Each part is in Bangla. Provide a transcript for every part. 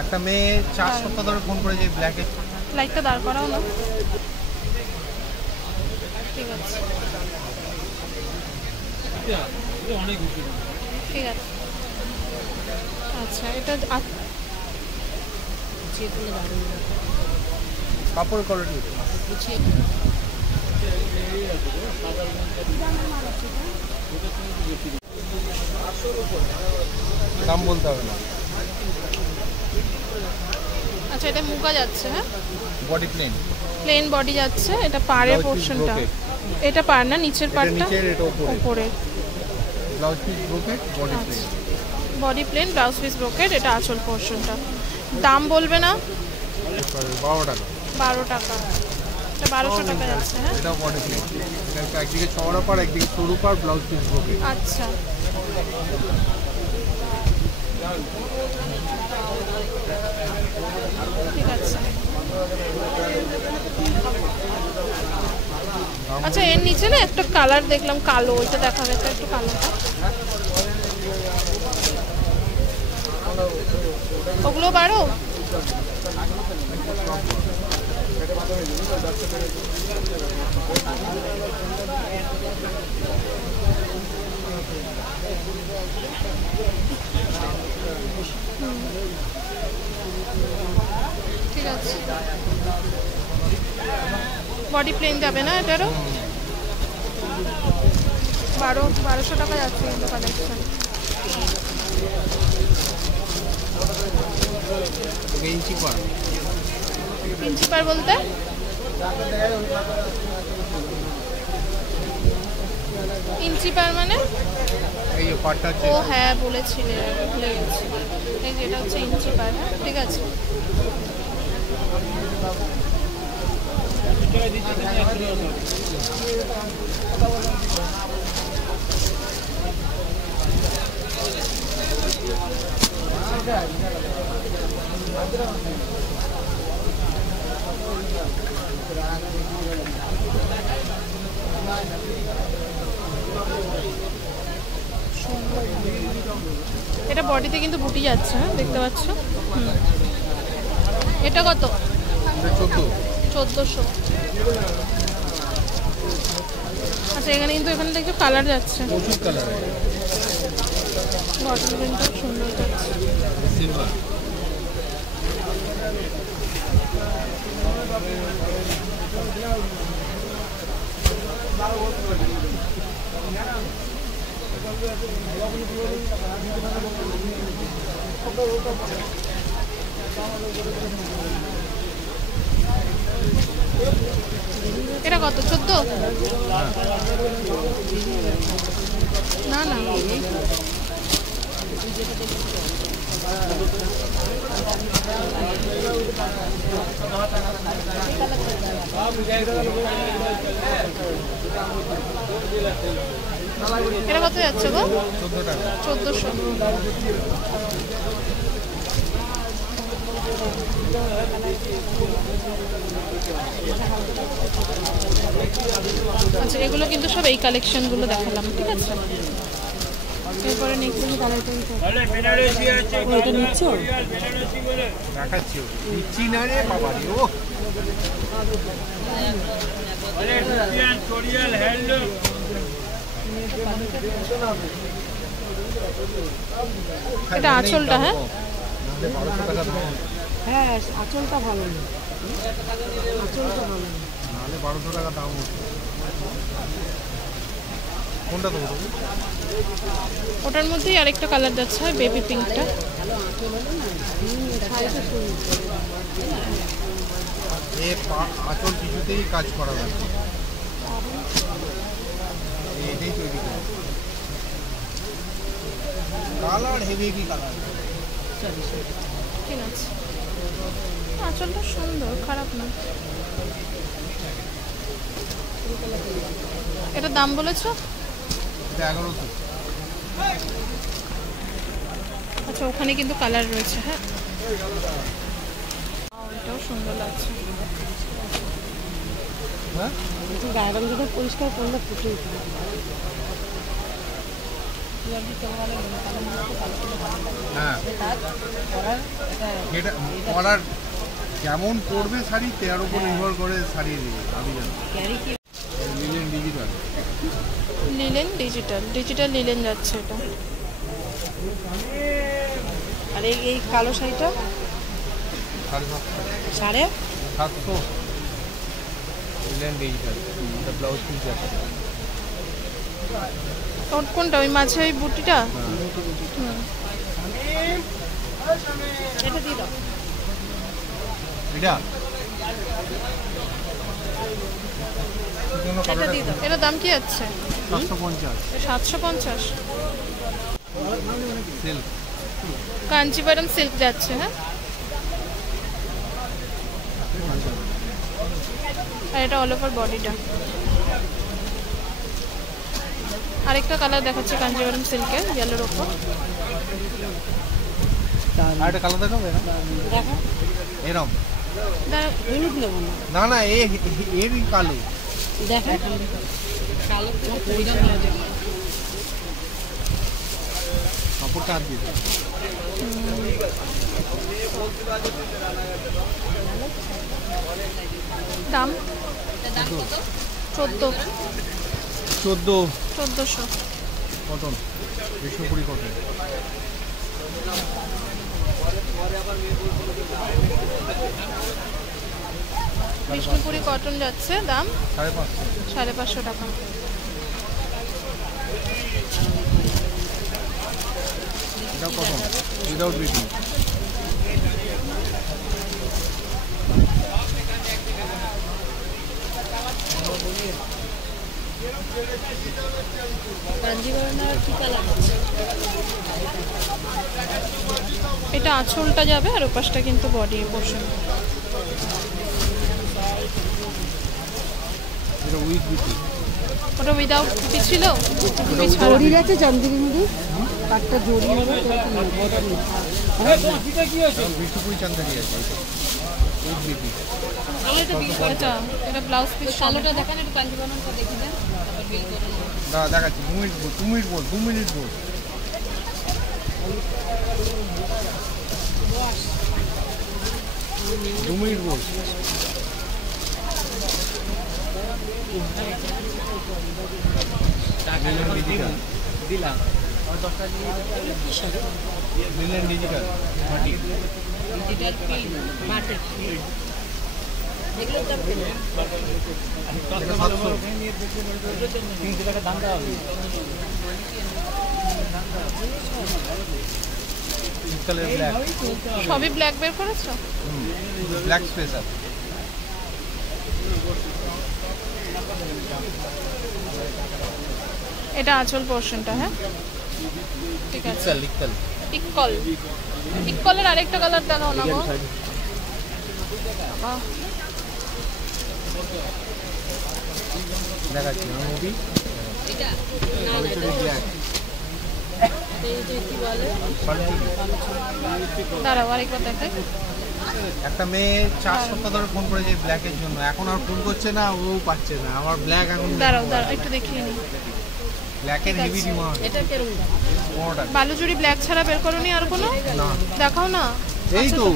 একটা মেয়ে 4 সপ্তাহ ধরে ফোন করে যে ব্ল্যাকে লাইটটা দাঁড় করাও না। ঠিক আছে ঠিক আছে। আচ্ছা এটা কাপড় কোয়ালিটি দাম বলতে হবে না। আচ্ছা এটা মুগা যাচ্ছে, হ্যাঁ বডি প্লেন বডি যাচ্ছে। এটা পাড়ের পোরশনটা, এটা পাড় না, নিচের পাড়টা উপরে। Blouse piece brocade, body plain, blouse piece brocade. এটা আঁচল পোরশনটা। দাম বলবে না? 12 টাকা। 12 টাকা। এটা 1200 টাকা যাচ্ছে। হ্যাঁ এটা বডি প্লেন, এটা একদিকে চওড়া পাড় একদিকে সরু পাড়, ব্লাউজ পিস ব্রোকেট। আচ্ছা ঠিক আছে। আচ্ছা এর নিচে না একটা কালার দেখলাম কালো, ওইটা দেখাবে তো একটু কালোটা। ওগুলো 12? ঠিক আছে। বডি প্লেন যাবে না এটারও? 1200 টাকা যাচ্ছে কিন্তু কালেকশন। ইঞ্চি পার বলতে ইঞ্চি পার মানে? ও হ্যাঁ বলেছিলে, ভুলে গেছি। এই যেটা হচ্ছে ইঞ্চি পার। হ্যাঁ ঠিক আছে। এটা বডিতে কিন্তু বুটি যাচ্ছে, হ্যাঁ দেখতে পাচ্ছ। এটা কত? 1400। আচ্ছা এখানে কিন্তু এখানে দেখছো কালার যাচ্ছে, প্রচুর কালার। বটল প্রিন্টটাও সুন্দর যাচ্ছে। এটা কত? 14? না না এটা কত যাচ্ছে গো? 1400। আচ্ছা এগুলো কিন্তু সব এই কালেকশনগুলো দেখালাম, ঠিক আছে। এরপরে নেক্সট কালারটা ওইটা নিচ্ছ? দেখাচ্ছি, নিচ্ছি না রে বাবা রে। ও এটা আঁচলটা, হ্যাঁ 1200 টাকা দাম। হ্যাঁ আঁচলটা ভালো না, আঁচলটা ভালো না, নাহলে 1200 টাকা দাম হতো। কোনটা দেবো? ওটার মধ্যেই আরেকটা কালার যাচ্ছে, বেবি পিঙ্কটা। আঁচল কিছুতেই কাজ করা যায়, এটাই তৈরি করে কালার, হেভি কালার। ঠিক আছে, আঁচলটা সুন্দর, খারাপ না। এটার দাম বলেছ? এটা 1100। আচ্ছা ওখানে কিন্তু কালার রয়েছে। হ্যাঁ এটাও সুন্দর লাগছে। হ্যাঁ গায়ের রঙটা পরিষ্কার করলে ফুটে উঠবে। হ্যাঁ এটা পরার কেমন পড়বে শাড়ি তার উপর নির্ভর করে শাড়ি আমি জানি। Linen digital, linen digital, digital linen যাচ্ছে এটা। আর এই কালো শাড়িটা 750 লিলেন ডিজিটাল, এটা ব্লাউজ পিস আছে। কোনটা ওই মাঝে ওই বুটিটা? এটা দিয়ে দাও। এটা এটা দিয়ে দাও। এটার দাম কি আছে? 750 750। সিল্ক, কাঞ্চিপুরম সিল্ক যাচ্ছে। হ্যাঁ, আর এটা অল ওভার বডিটা। আরেকটা কালার দেখাচ্ছে কাঞ্চিপুরম সিল্কের ইয়েলোর ওপর। আর একটা কালার দেখাবে না? দেখো এরকম হলুদ নেবো না। না না এরই কালো। দেখো কালো কাপড়টা আর দিয়ে দাম 1400। 1400 cotton, Bishnupuri cotton. Bishnupuri cotton যাচ্ছে, দাম 550। 550 টাকা। এটা কটন উইদাউট বিটিং। কাঞ্জিবরমের কি কালার আছে? এটা আঁচলটা যাবে আর ওপাশটা কিন্তু বডি পোর্শন। এটা উইথ বিটিং। ওটা উইদাউট কি ছিল? জরি আছে চন্দ্রির মধ্যে একটা জরি হবে তো বিষ্ণুপুরি চান্দারি আছে উইথ বিটিং। এটা ব্লাউজ পিস। কালোটা দেখান একটু কাঞ্জিবরমটা দেখি দেন। না দেখাচ্ছি, 2 মিনিট বল 2 মিনিট বল। দু মিনিট বল। দিলাম লিলেন ডিজিটাল ডিজিটাল প্রিন্ট মাটি এগুলোর দাম কত? এটা 700। 300 টাকা দাম দেওয়া হবে। শীতকালের ব্ল্যাক, সবই ব্ল্যাক বের করেছো? Black special. এটা আঁচল পোর্শনটা। হ্যাঁ ঠিক আছে। লিকতাল ইকল, ইকলের আরেকটা কালার দেখাও না গো। দেখাচ্ছি মুভি এটা ব্ল্যাক। এইটা কি বলে? দাঁড়াও আরেকবার দেখাই। একটা মেয়ে 4 সপ্তাহ ধরে ফোন করেছে ব্ল্যাকের জন্য, এখন আর ফোন করছে না, ও পাচ্ছে না। আমার ব্ল্যাক এখন দাঁড়াও দাঁড়াও একটু দেখিয়ে নিই। ব্ল্যাকের হেভি ডিমান্ড। এটা কেরম দাম? 15 টাকা। বালুচুরি ব্ল্যাক ছাড়া বের করোনি আর কোনো? না দেখাও না। এই তো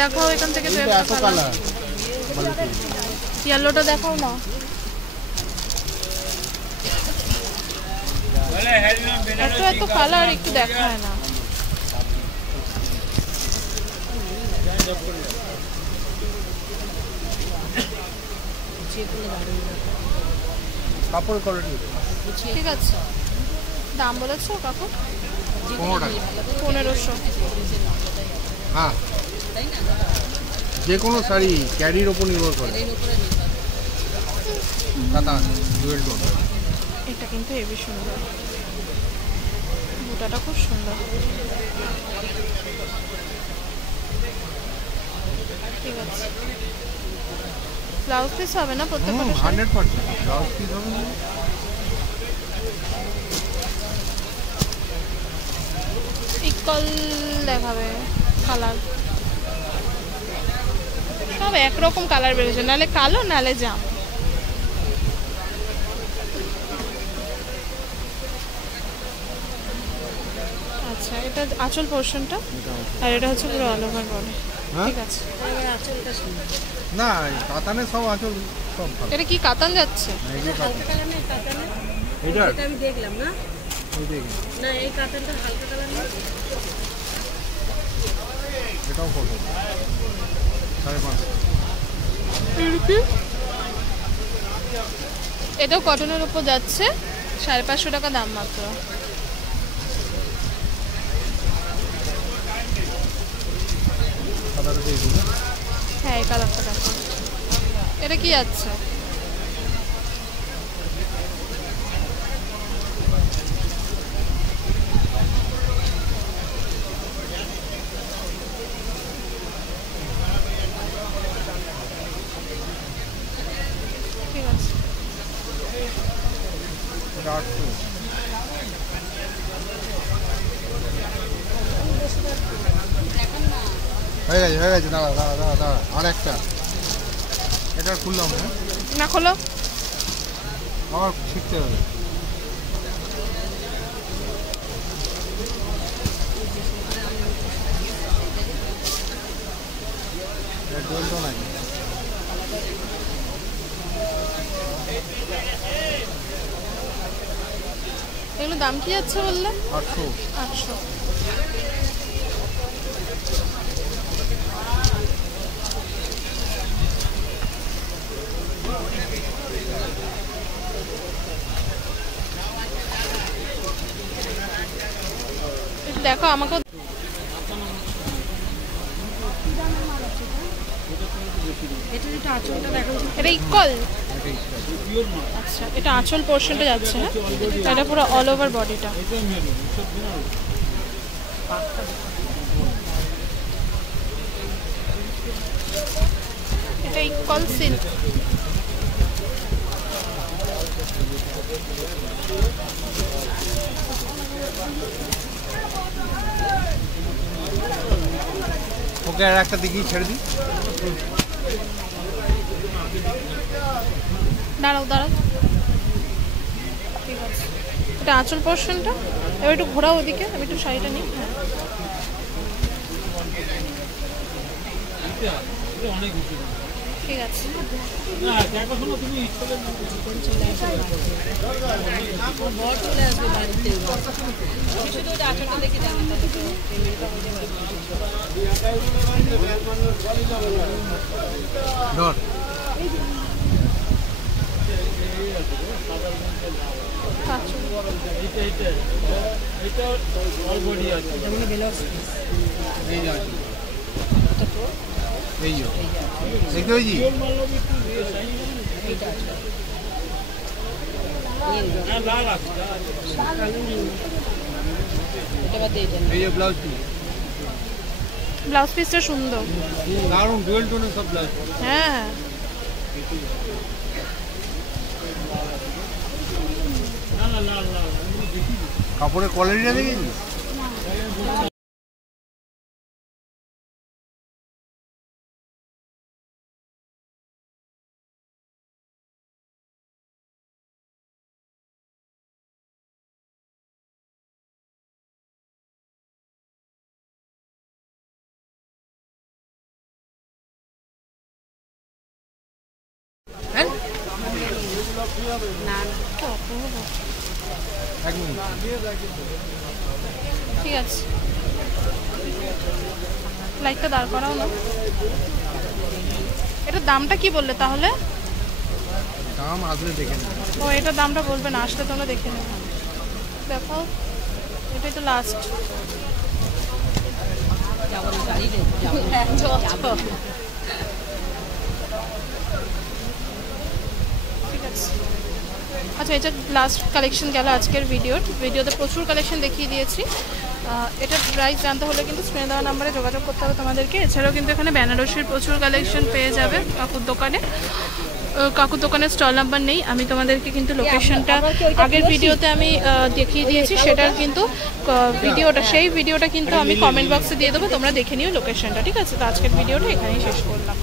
দেখাও এখান থেকে তো এই তো একটা এত কালার। কালার। ইয়েলোটা দেখাও না। এত এত কালার একটু দেখায় না। কাপড় কোয়ালিটি ঠিক আছে। দাম বলেছো কাকু? 15 টাকা। 1500। হ্যাঁ যে কোনো শাড়ি ক্যারির ওপর নির্ভর করে। কাতা ডুয়েল টোন। এটা কিন্তু হেবি সুন্দর, বুটাটা খুব সুন্দর। ঠিক আছে। ব্লাউজ পিস হবে না প্রত্যেকটা? 100% ব্লাউজ পিস হবে না। ইকল দেখাবে কালার, সব একরকম কালার বেরোচ্ছে, নাহলে কালো নাহলে জাম। আচ্ছা, এটা আঁচল পোর্শনটা আর এটা হচ্ছে পুরো অল ওভার বডি। হ্যাঁ? ঠিক আছে। এবার আঁচলটা সুন্দর। না কাতানে সব আঁচল সব ভালো। এটা কি কাতান যাচ্ছে? এটা হালকা কালার নেই কাতানে? এটা এটা আমি দেখলাম না। এই দেখি না এই কাতানটা হালকা কালার নেই। এটাও কত 550। এটাও কটনের উপর যাচ্ছে, 550 টাকা দাম মাত্র। কালারটা দিয়ে দিন। হ্যাঁ, এই কালারটা দেখো। এটা কি যাচ্ছে? ঠিক আছে। এটা 800। হয়ে গেছে দাঁড়া দাঁড়া দাঁড়া দাঁড়া আর একটা এটা খুললাম না না খোলো। আবার শিখতে হবে। ডোলটো নাই এগুলো দাম কি যাচ্ছে বললে? 800। 800। একটু দেখো আমাকেও। এটা যেটা আঁচলটা দেখানো এটা ইকুয়াল। আচ্ছা, এটা আঁচল পোর্শনটা যাচ্ছে, হ্যাঁ? এটা পুরো অল ওভার বডিটা। এটা ইকুয়াল সিল্ক। ওকে আর একটা দিকেই ছেড়ে দিই। দাঁড়াও দাঁড়াও, ঠিক আছে। এটা আঁচল পোর্শনটা, এবার একটু ঘোরাও ওদিকে, আমি একটু শাড়িটা নিই। ঠিক আছে। বড় চলে আসবে বাড়িতে। শুধু ওটা আঁচলটা দেখে যাবেন। ধর এটা মানে ব্লাউজ পিস। এই যে আছে এটা তো এই যে দেখতে পেয়েছি এইটা আছে। নিয়ে নিন। কালো নিয়ে নিন। এটা বাদ দিয়ে দেন। এই যে ব্লাউজ পিস ব্লাউজ পিসটা সুন্দর। দারুণ ডুয়েল টোনের সব ব্লাউজ। হ্যাঁ, কাপড়ের কোয়ালিটিটা দেখেছিস? না তো অপূর্ব। এক মিনিট ঠিক আছে, লাইটটা দাঁড় করাও না। এটার দামটা কি বললে তাহলে? দাম আসলে দেখে নেব। ও, এটার দামটা বলবে না, আসলে তোমরা দেখে নেবে। দেখো, এটাই তো লাস্ট। যাবো না গাড়ি নেই যাবো। ঠিক আছে। আচ্ছা, এটা লাস্ট কালেকশন গেল আজকের ভিডিওতে প্রচুর কালেকশন দেখিয়ে দিয়েছি। এটার প্রাইস জানতে হলে কিন্তু স্ক্রিনে দেওয়া নাম্বারে যোগাযোগ করতে হবে তোমাদেরকে। এছাড়াও কিন্তু এখানে বেনারসির প্রচুর কালেকশন পেয়ে যাবে কাকুর দোকানে। কাকুর দোকানের স্টল নাম্বার নেই, আমি তোমাদেরকে কিন্তু লোকেশনটা আগের ভিডিওতে আমি দেখিয়ে দিয়েছি। সেটার কিন্তু সেই ভিডিওটা কিন্তু আমি কমেন্ট বক্সে দিয়ে দেবো, তোমরা দেখে নিও লোকেশনটা। ঠিক আছে, তো আজকের ভিডিওটা এখানেই শেষ করলাম।